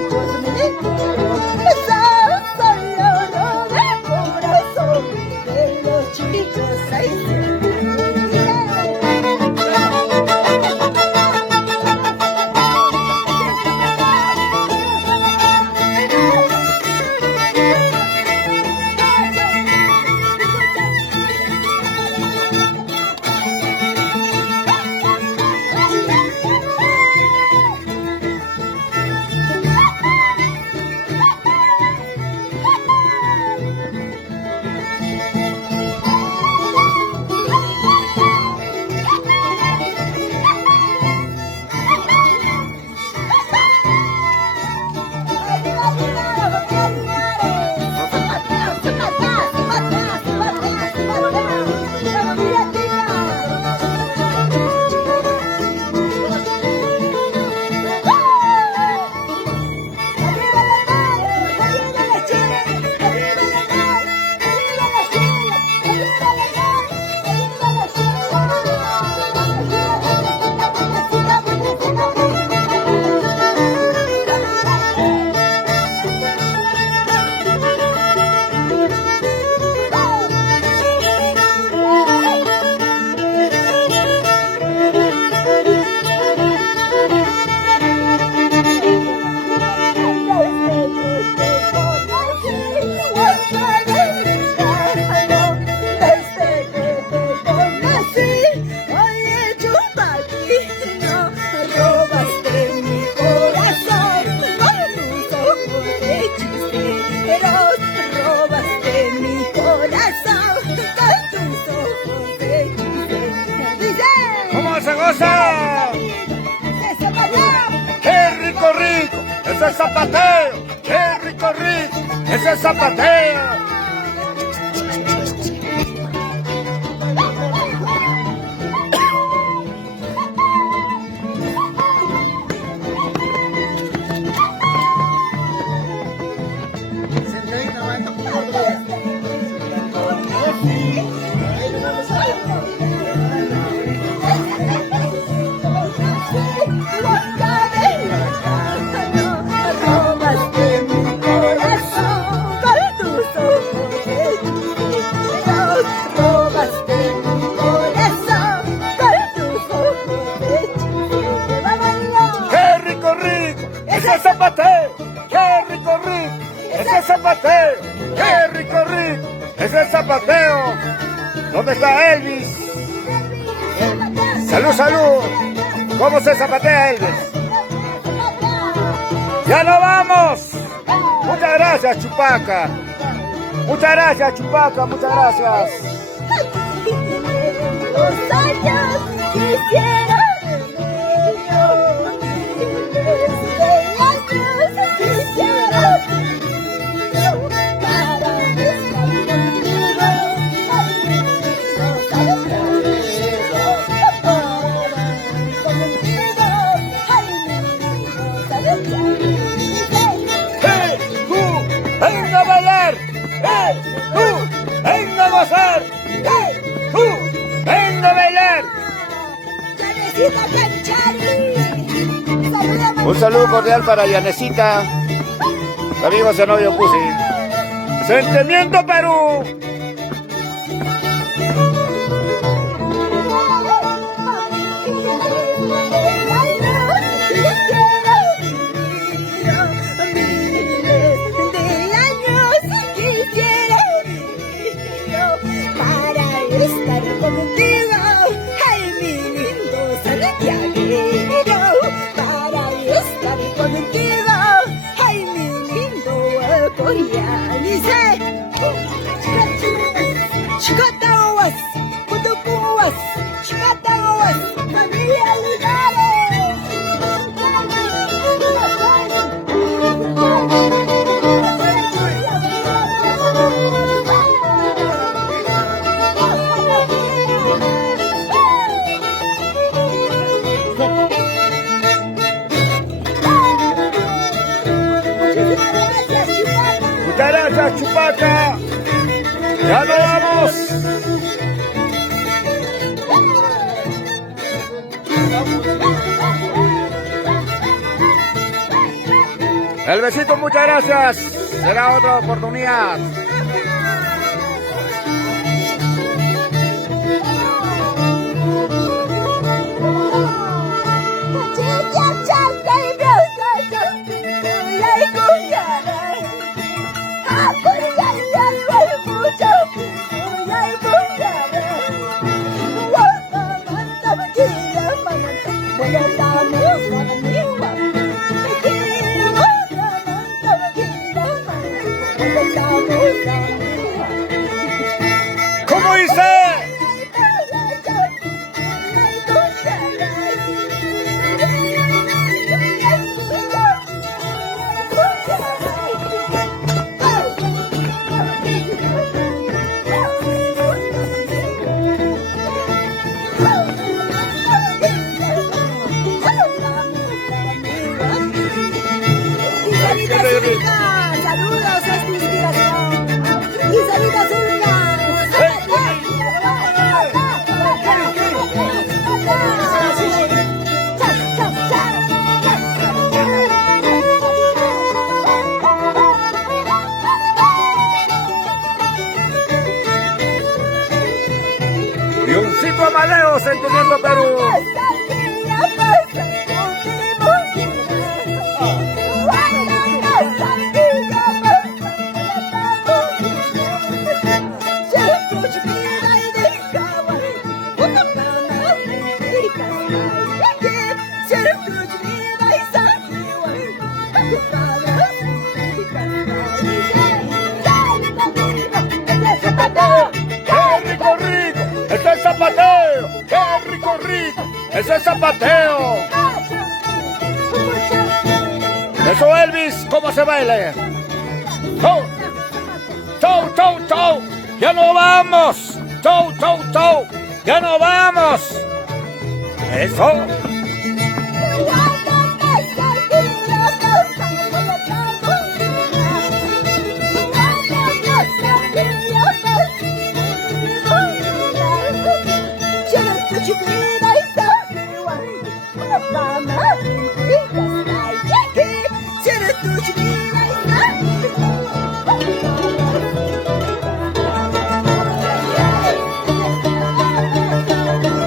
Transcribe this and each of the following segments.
chicos me dijeron, eso solo no de corazón de los chicos ahí se ¡Ese es zapateo! ¡Qué rico, rico! ¡Ese es zapateo! ¡Ese es zapateo! ¡Qué rico, rico! ¡Ese es zapateo! ¡Qué rico, rico! ¡Ese es zapateo! ¿Dónde está Elvis? ¡Salud, salud! ¿Cómo se zapatea Elvis? ¡Ya no vamos! Muchas gracias, Chupaca. Muchas gracias, Chupaca. Muchas gracias. Los años quisiera ¡Venga a bailar! ¡Hey, tú! ¡Venga a gozar! ¡Hey, tú! ¡Venga a bailar! Un saludo cordial para Yanecita, amigo Zenobio Pusi. ¡Sentimiento Perú! Muchas gracias, Chupaca. Ya nos vamos. El besito, muchas gracias. Será otra oportunidad. ¿Cómo dice? Saludos, es tu inspiración. Y saludos, Dioncito Amadeo, Sentimiento Perú. ¡Ese es zapateo! ¡Qué rico, rico! ¡Ese es zapateo! Eso, Elvis, ¿cómo se baila? ¡Chau! ¡Chau, chau, chau! ¡Ya no vamos! ¡Chau, chau, chau! ¡Ya no vamos! ¡Eso!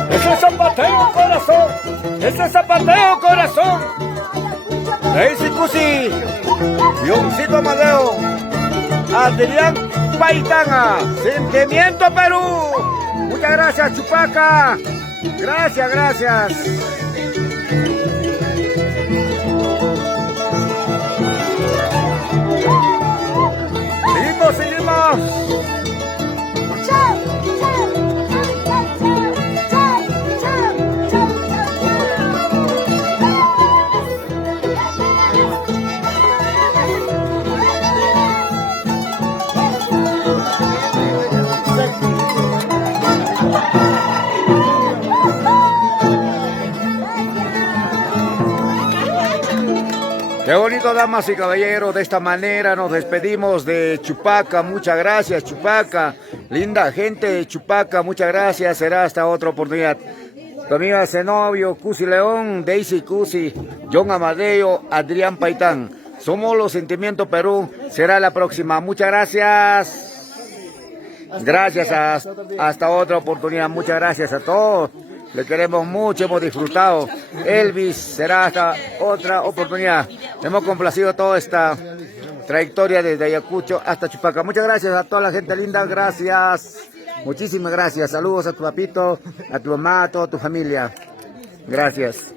¡Ese zapateo, corazón! ¡Ese zapateo, corazón! Daisy Cusi, Dioncito Amadeo, Adrián Paitana, Sentimiento Perú. Muchas gracias, Chupaca. Gracias, gracias. Seguimos, seguimos. Qué bonito, damas y caballeros, de esta manera nos despedimos de Chupaca. Muchas gracias, Chupaca. Linda gente de Chupaca, muchas gracias. Será hasta otra oportunidad. Tu amiga Zenobio, Cusi León, Daisy Cusi, John Amadeo, Adrián Paitán. Somos los Sentimiento Perú. Será la próxima. Muchas gracias. Gracias, hasta otra oportunidad. Muchas gracias a todos. Le queremos mucho, hemos disfrutado. Elvis, será hasta otra oportunidad. Hemos complacido toda esta trayectoria desde Ayacucho hasta Chupaca. Muchas gracias a toda la gente linda, gracias. Muchísimas gracias. Saludos a tu papito, a tu mamá, a toda tu familia. Gracias.